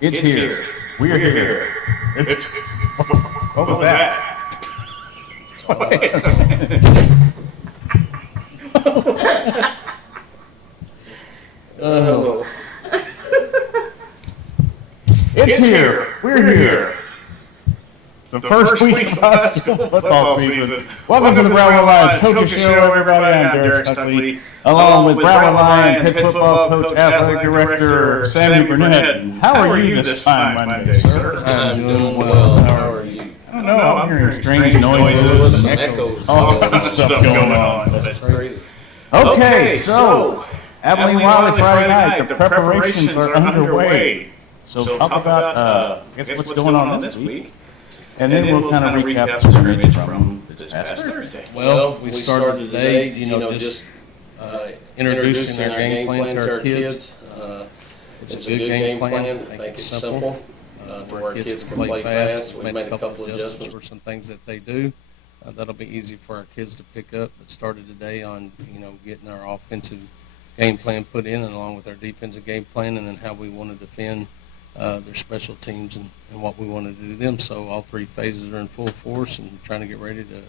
It's here. We're here. It's what was that? Oh. It's here. We're here. The first week of high school football season. Welcome to the Brownwood Lions Coaches Show, everybody. I'm Derek Stuckley, along with Brownwood Lions head football coach, athletic director, Sammy Burnett. How are you this fine Monday, sir? I'm doing well. How are you? I don't know. I'm hearing strange noises and Echoes. all kinds of stuff going on. That's crazy. Okay, so Abilene Wiley Friday night. The preparations are underway. So talk about I guess what's going on this week. And then we'll kind of recap the scrimmage from this past Thursday. Well, we started today, just introducing our game plan to our kids. It's a good game plan. I think it's simple. Where our kids can play fast. We made a couple of adjustments for some things that they do. That'll be easy for our kids to pick up. But started today on, getting our offensive game plan put in, and along with our defensive game plan, and then how we want to defend their special teams and what we want to do to them. So all three phases are in full force and trying to get ready to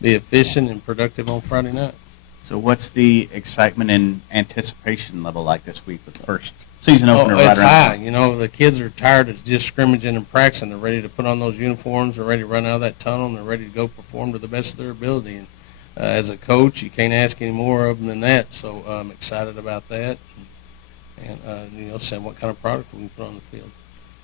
be efficient and productive on Friday night. So what's the excitement and anticipation level like this week with the first season opener? It's right high. The kids are tired of just scrimmaging and practicing. They're ready to put on those uniforms. They're ready to run out of that tunnel, and they're ready to go perform to the best of their ability. And as a coach, you can't ask any more of them than that. So I'm excited about that. And seeing what kind of product we can put on the field.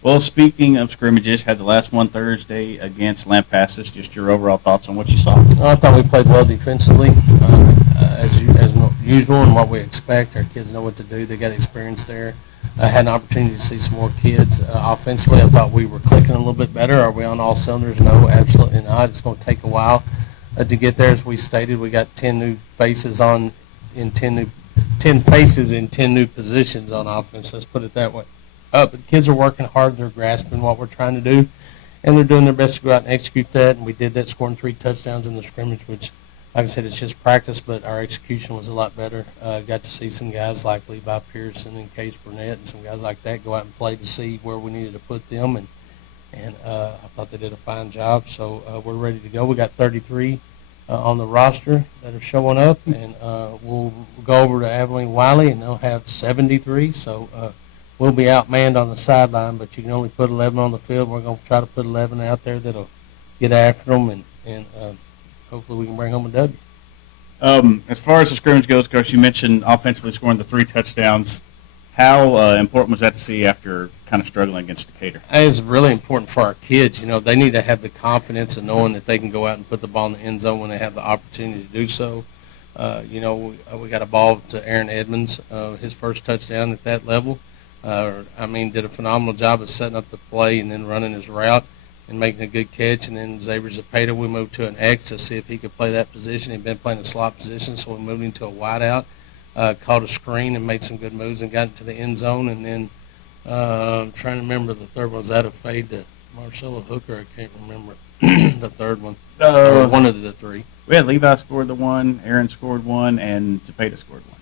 Well, speaking of scrimmages, had the last one Thursday against Lampasas. Just your overall thoughts on what you saw? I thought we played well defensively, as usual, and what we expect. Our kids know what to do. They got experience there. I had an opportunity to see some more kids. Offensively, I thought we were clicking a little bit better. Are we on all cylinders? No, absolutely not. It's going to take a while to get there. As we stated, we got 10 new faces in 10 faces in 10 new positions on offense. Let's put it that way. But kids are working hard. They're grasping what we're trying to do, and they're doing their best to go out and execute that. And we did that, scoring 3 touchdowns in the scrimmage, which, like I said, it's just practice, but our execution was a lot better. Got to see some guys like Levi Pearson and Case Burnett and some guys like that go out and play to see where we needed to put them, and I thought they did a fine job. So we're ready to go. We got 33 on the roster that are showing up, and we'll go over to Abilene Wiley, and they'll have 73. So we'll be outmanned on the sideline, but you can only put 11 on the field. We're going to try to put 11 out there that'll get after them, and hopefully we can bring home a W. As far as the scrimmage goes, Coach, you mentioned offensively scoring the 3 touchdowns. How important was that to see after kind of struggling against Decatur? It's really important for our kids. They need to have the confidence of knowing that they can go out and put the ball in the end zone when they have the opportunity to do so. We got a ball to Aaron Edmonds, his first touchdown at that level. Did a phenomenal job of setting up the play and then running his route and making a good catch. And then Xavier Zapata, we moved to an X to see if he could play that position. He'd been playing a slot position, so we moved him to a wideout. Caught a screen and made some good moves and got into the end zone. And then I'm trying to remember the third one. Was that a fade to Marcelo Hooker? I can't remember the third one. Or one of the 3. We had Levi scored the one, Aaron scored one, and Zapata scored one.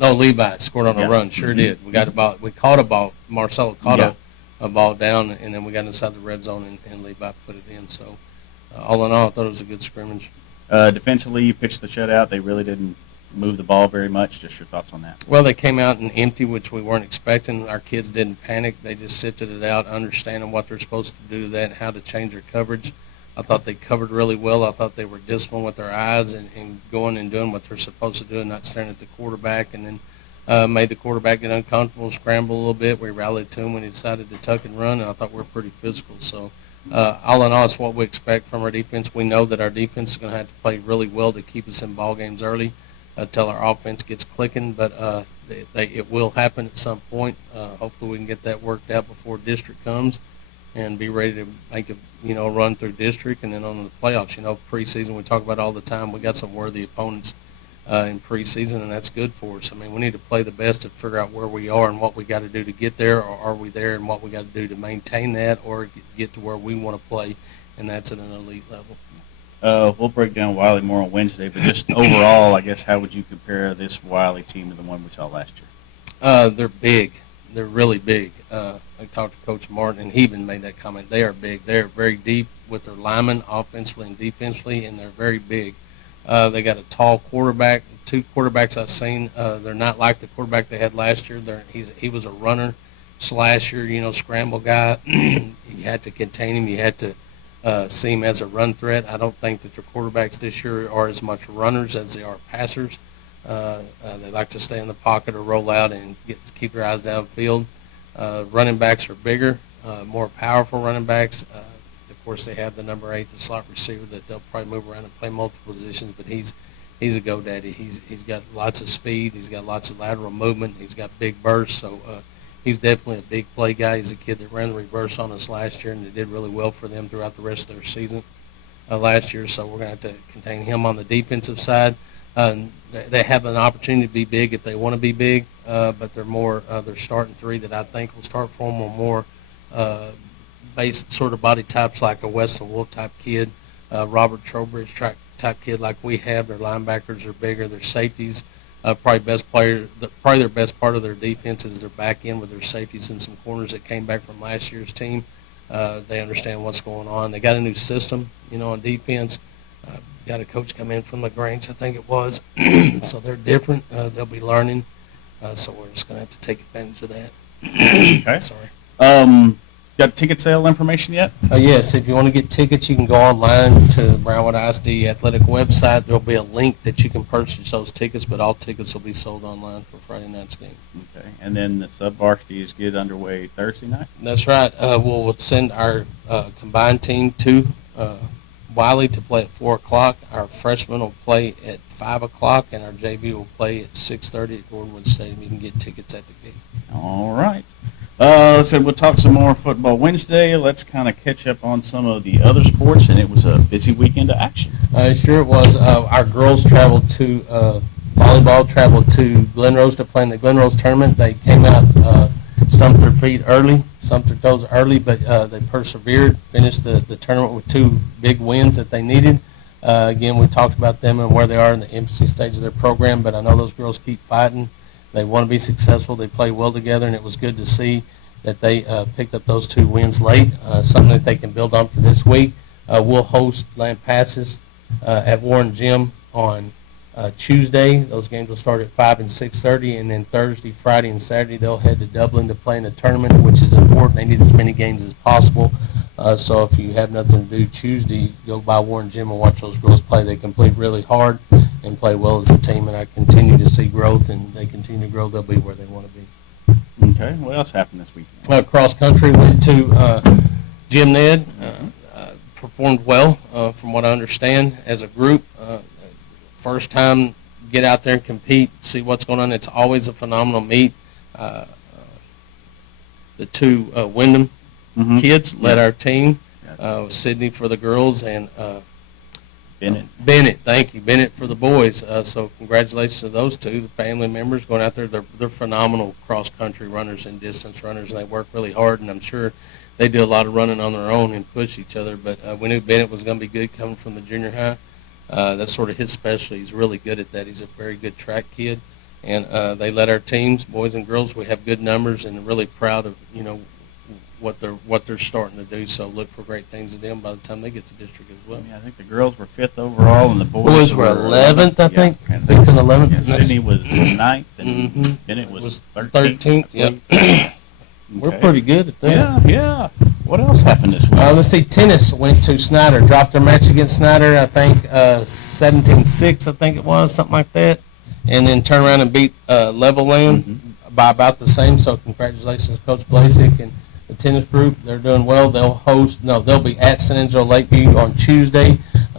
No, Levi scored on a run. Sure did. We got a ball. We caught a ball. Marcelo caught a ball down, and then we got inside the red zone, and Levi put it in. So all in all, I thought it was a good scrimmage. Defensively, you pitched the shutout. They really didn't move the ball very much. Just your thoughts on that? Well, they came out and empty, which we weren't expecting. Our kids didn't panic. They just sifted it out, understanding what they're supposed to do to that and how to change their coverage. I thought they covered really well. I thought they were disciplined with their eyes and going and doing what they're supposed to do and not staring at the quarterback, and then made the quarterback get uncomfortable, scramble a little bit. We rallied to him when he decided to tuck and run, and I thought we were pretty physical. So all in all, it's what we expect from our defense. We know that our defense is going to have to play really well to keep us in ball games early until our offense gets clicking, but it will happen at some point. Hopefully we can get that worked out before district comes and be ready to make a run through district and then on the playoffs. Preseason we talk about all the time. We got some worthy opponents in preseason, and that's good for us. We need to play the best to figure out where we are and what we got to do to get there, or are we there and what we got to do to maintain that or get to where we want to play, and that's at an elite level. We'll break down Wiley more on Wednesday, but just overall, I guess, how would you compare this Wiley team to the one we saw last year? They're big. they're really big. I talked to Coach Martin, and he even made that comment. They are big. They're very deep with their linemen, offensively and defensively, and they're very big. They got a tall quarterback. 2 quarterbacks I've seen. They're not like the quarterback they had last year. He was a runner, slasher, scramble guy. You had to contain him. You had to see him as a run threat. I don't think that their quarterbacks this year are as much runners as they are passers. They like to stay in the pocket or roll out and keep their eyes downfield. Running backs are bigger, more powerful running backs. Of course, they have the number 8, the slot receiver, that they'll probably move around and play multiple positions. But he's a go-daddy. He's got lots of speed. He's got lots of lateral movement. He's got big bursts. So he's definitely a big play guy. He's a kid that ran the reverse on us last year, and it did really well for them throughout the rest of their season last year. So we're going to have to contain him on the defensive side. They have an opportunity to be big if they want to be big, but they're starting 3 that I think will start for them on more base sort of body types, like a Weston Wolf type kid, Robert Trowbridge type kid like we have. Their linebackers are bigger. Their safeties, probably their best part of their defense is their back end with their safeties and some corners that came back from last year's team. They understand what's going on. They got a new system, on defense. Got a coach come in from LaGrange, I think it was. So they're different. They'll be learning. So we're just going to have to take advantage of that. Okay. Sorry. Got ticket sale information yet? Yes, if you want to get tickets, you can go online to the Brownwood ISD Athletic website. There'll be a link that you can purchase those tickets, but all tickets will be sold online for Friday night's game. Okay. And then the sub-varsities get underway Thursday night? That's right. We'll send our combined team to Wiley to play at 4 o'clock. Our freshmen will play at 5 o'clock, and our JV will play at 6:30 at Gordonwood Stadium. You can get tickets at the gate. All right. So we'll talk some more football Wednesday. Let's kind of catch up on some of the other sports, and it was a busy weekend of action. Sure it was. Our girls traveled to volleyball to Glen Rose to play in the Glen Rose tournament. They came out, stumped their feet early, stumped their toes early, but they persevered, finished the tournament with 2 big wins that they needed. Again, we talked about them and where they are in the infancy stage of their program, but I know those girls keep fighting. They want to be successful. They play well together, and it was good to see that they picked up those 2 wins late, something that they can build on for this week. We'll host Lampasas at Warren Gym on Tuesday. Those games will start at 5 and 6:30, and then Thursday, Friday, and Saturday they'll head to Dublin to play in a tournament, which is important. They need as many games as possible. So if you have nothing to do Tuesday, go by Warren Gym and watch those girls play. They compete really hard and play well as a team, and I continue to see growth, and they continue to grow. They'll be where they want to be. Okay. What else happened this weekend? Cross country went to Jim Ned. Performed well, from what I understand, as a group. First time get out there and compete, see what's going on. It's always a phenomenal meet. The 2 Wyndham kids led our team. Sydney for the girls and Bennett, thank you, Bennett for the boys. So congratulations to those 2, the family members going out there. They're phenomenal cross-country runners and distance runners, and they work really hard, and I'm sure they do a lot of running on their own and push each other. But we knew Bennett was going to be good coming from the junior high. That's sort of his specialty. He's really good at that. He's a very good track kid. And they led our teams, boys and girls. We have good numbers, and really proud of, what they're starting to do. So look for great things of them by the time they get to district as well. Yeah, I think the girls were 5th overall, and the boys were 11th, I think. Yeah, 5th and 11th. Yeah, Sydney was 9th, and Bennett was 13th. Yep. We're pretty good at that. Yeah. What else happened this week? Let's see. Tennis went to Snyder. Dropped their match against Snyder, I think, 17-6, I think it was, something like that. And then turned around and beat Levelland by about the same. So congratulations, Coach Blasik and the tennis group. They're doing well. They'll be at San Angelo Lakeview on Tuesday,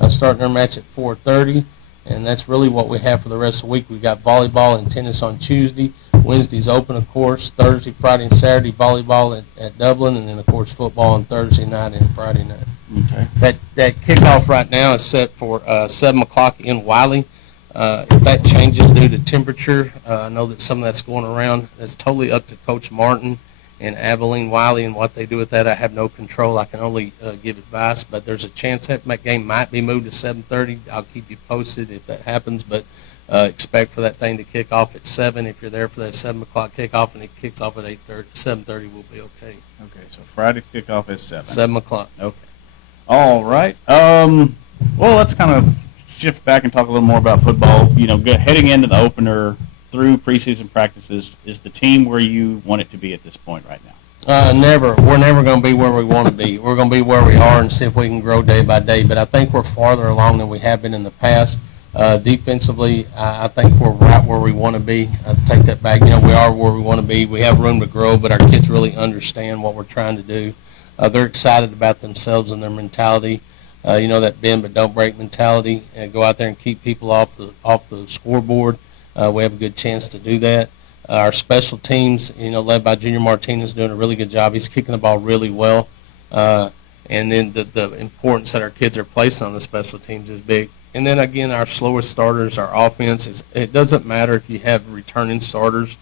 starting their match at 4:30. And that's really what we have for the rest of the week. We've got volleyball and tennis on Tuesday. Wednesday's open, of course. Thursday, Friday, and Saturday, volleyball at Dublin. And then, of course, football on Thursday night and Friday night. Okay. That kickoff right now is set for 7 o'clock in Wiley. If that changes due to temperature, I know that some of that's going around. It's totally up to Coach Martin and Abilene Wiley and what they do with that. I have no control. I can only give advice, but there's a chance that game might be moved to 7:30. I'll keep you posted if that happens, but Expect for that thing to kick off at 7. If you're there for that 7 o'clock kickoff and it kicks off at 8:30, 7:30, we'll be okay. Okay, so Friday kickoff is 7. 7 o'clock. Okay. All right. Well, let's kind of shift back and talk a little more about football. Heading into the opener through preseason practices, is the team where you want it to be at this point right now? Never. We're never going to be where we want to be. We're going to be where we are and see if we can grow day by day. But I think we're farther along than we have been in the past. Defensively, I think we're right where we want to be. Take that back. We are where we want to be. We have room to grow, but our kids really understand what we're trying to do. They're excited about themselves and their mentality. That bend but don't break mentality. Go out there and keep people off the scoreboard. We have a good chance to do that. Our special teams, led by Junior Martinez, doing a really good job. He's kicking the ball really well. And then the importance that our kids are placing on the special teams is big. And then, again, our slowest starters, our offense, it doesn't matter if you have returning starters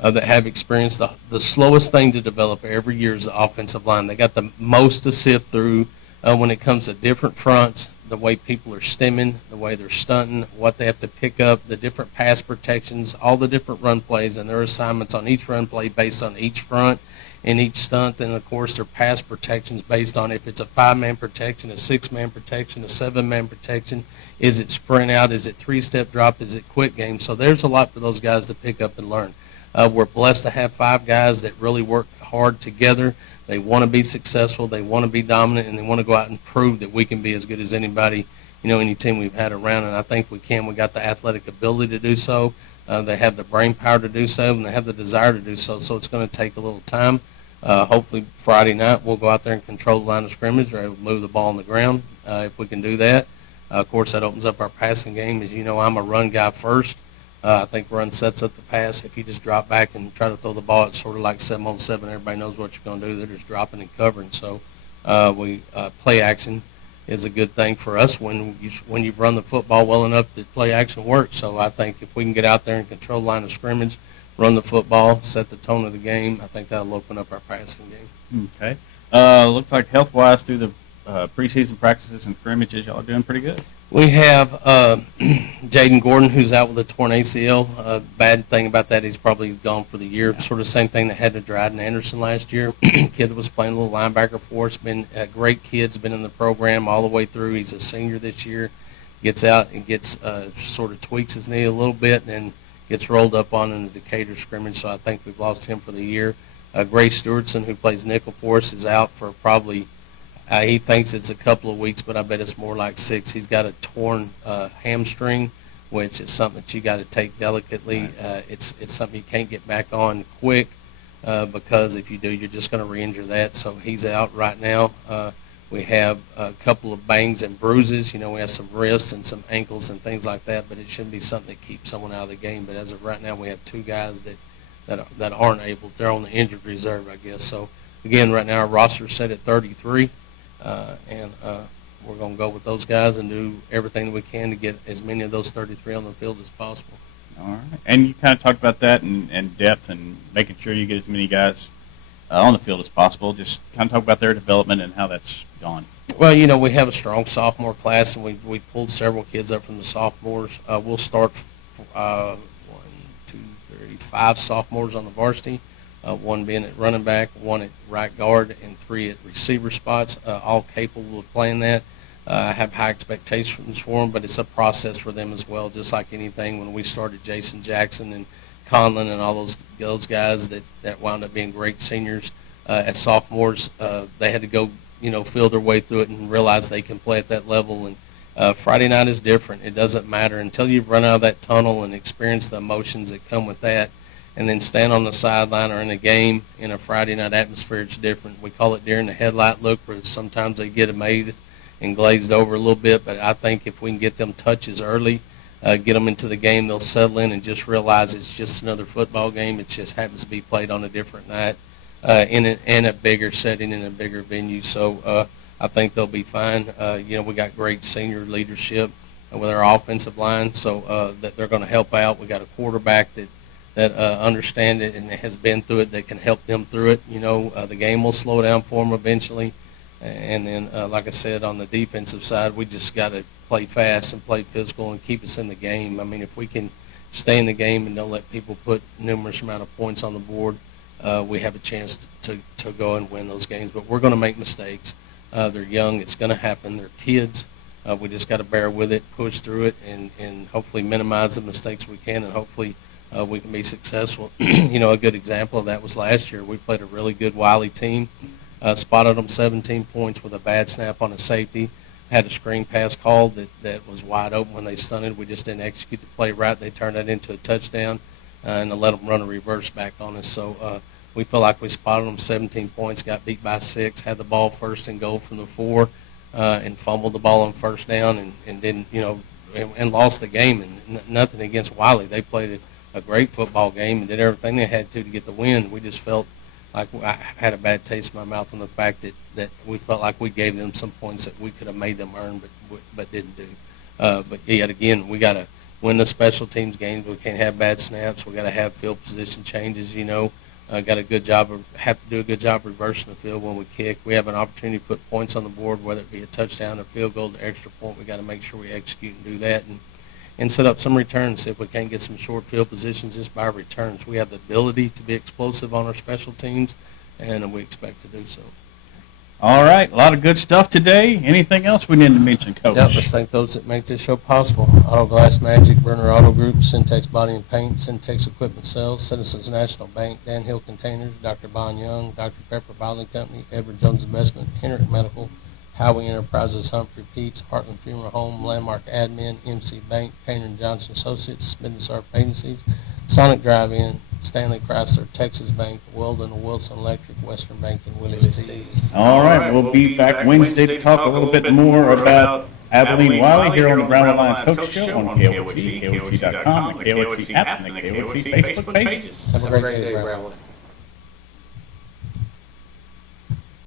that have experience. The slowest thing to develop every year is the offensive line. They got the most to sift through when it comes to different fronts, the way people are stemming, the way they're stunting, what they have to pick up, the different pass protections, all the different run plays, and their assignments on each run play based on each front and each stunt. And, of course, their pass protections based on if it's a 5-man protection, a 6-man protection, a 7-man protection. Is it sprint out? Is it 3-step drop? Is it quick game? So there's a lot for those guys to pick up and learn. We're blessed to have 5 guys that really work hard together. They want to be successful. They want to be dominant, and they want to go out and prove that we can be as good as anybody, any team we've had around. And I think we can. We got the athletic ability to do so. They have the brain power to do so, and they have the desire to do so. So it's going to take a little time. Hopefully Friday night we'll go out there and control the line of scrimmage, or move the ball on the ground. If we can do that, of course, that opens up our passing game. As you know, I'm a run guy first. I think run sets up the pass. If you just drop back and try to throw the ball, it's sort of like 7-on-7. Everybody knows what you're going to do. They're just dropping and covering. So play action is a good thing for us when you've run the football well enough that play action works. So I think if we can get out there and control the line of scrimmage, run the football, set the tone of the game, I think that'll open up our passing game. Okay. Looks like health-wise through the preseason practices and scrimmages, y'all are doing pretty good. We have Jaden Gordon, who's out with a torn ACL. Bad thing about that, he's probably gone for the year. Yeah. Sort of same thing that happened to Dryden Anderson last year. Kid that was playing a little linebacker for us. Been a great kid. Has been in the program all the way through. He's a senior this year. Gets out and gets sort of tweaks his knee a little bit, and then gets rolled up on in the Decatur scrimmage. So I think we've lost him for the year. Grace Stewartson, who plays nickel for us, is out for probably he thinks it's a couple of weeks, but I bet it's more like 6. He's got a torn hamstring, which is something that you got to take delicately. It's something you can't get back on quick because if you do, you're just going to re-injure that. So he's out right now. We have a couple of bangs and bruises. We have some wrists and some ankles and things like that, but it shouldn't be something that keeps someone out of the game. But as of right now, we have 2 guys that aren't able. They're on the injured reserve, I guess. So, again, right now our roster is set at 33. And we're going to go with those guys and do everything we can to get as many of those 33 on the field as possible. All right. And you kind of talked about that and depth and making sure you get as many guys on the field as possible. Just kind of talk about their development and how that's gone. Well, we have a strong sophomore class, and we pulled several kids up from the sophomores. We'll start 1, 2, 3, 5 sophomores on the varsity. 1 being at running back, 1 at right guard, and 3 at receiver spots, all capable of playing that. I have high expectations for them, but it's a process for them as well, just like anything. When we started, Jason Jackson and Conlon and all those guys that wound up being great seniors as sophomores, they had to go, feel their way through it and realize they can play at that level. And Friday night is different. It doesn't matter until you've run out of that tunnel and experience the emotions that come with that. And then stand on the sideline or in a game in a Friday night atmosphere, it's different. We call it during the headlight look, where sometimes they get amazed and glazed over a little bit. But I think if we can get them touches early, get them into the game, they'll settle in and just realize it's just another football game. It just happens to be played on a different night in a bigger setting, in a bigger venue. So I think they'll be fine. We got great senior leadership with our offensive line, so that they're going to help out. We got a quarterback that understand it and has been through it, that can help them through it. The game will slow down for them eventually. And then, like I said, on the defensive side, we just got to play fast and play physical and keep us in the game. I mean, if we can stay in the game and don't let people put numerous amount of points on the board, we have a chance to go and win those games. But we're going to make mistakes. They're young. It's going to happen. They're kids. We just got to bear with it, push through it, and hopefully minimize the mistakes we can, and hopefully we can be successful. A good example of that was last year. We played a really good Wiley team, spotted them 17 points with a bad snap on a safety, had a screen pass called that was wide open when they stunted. We just didn't execute the play right. They turned that into a touchdown, and I let them run a reverse back on us. So we feel like we spotted them 17 points, got beat by 6, had the ball first and goal from the 4, and fumbled the ball on first down and didn't, and lost the game. And nothing against Wiley. They played a great football game and did everything they had to get the win. We just felt like I had a bad taste in my mouth on the fact that we felt like we gave them some points that we could have made them earn but didn't do. But yet again, we got to win the special teams games. We can't have bad snaps. We got to have field position changes. Got a good job have to do a good job reversing the field when we kick. We have an opportunity to put points on the board, whether it be a touchdown, a field goal, or extra point. We got to make sure we execute and do that, and set up some returns. If we can't get some short field positions just by returns, we have the ability to be explosive on our special teams, and we expect to do so. All right, a lot of good stuff today. Anything else we need to mention, Coach? Yep, let's thank those that make this show possible. Auto Glass Magic, Burner Auto Group, Syntex Body and Paint, Syntex Equipment Sales, Citizens National Bank, Dan Hill Containers, Dr. Bon Young, Dr. Pepper Bottling Company, Edward Jones Investment, Henrik Medical, Howie Enterprises, Humphrey Peets, Heartland Funeral Home, Landmark Admin, MC Bank, Painter & Johnson Associates, Smith & Sharp Agencies, Sonic Drive-In, Stanley Chrysler, Texas Bank, Weldon, Wilson Electric, Western Bank, and Willie's Tea. All right, we'll be back Wednesday to talk a little bit more about Abilene Wiley here on the Brownwood Lions Coach Show on KOC, KOC.com, the KOC app, and the KOC Facebook pages. Have a great day, Brownwood.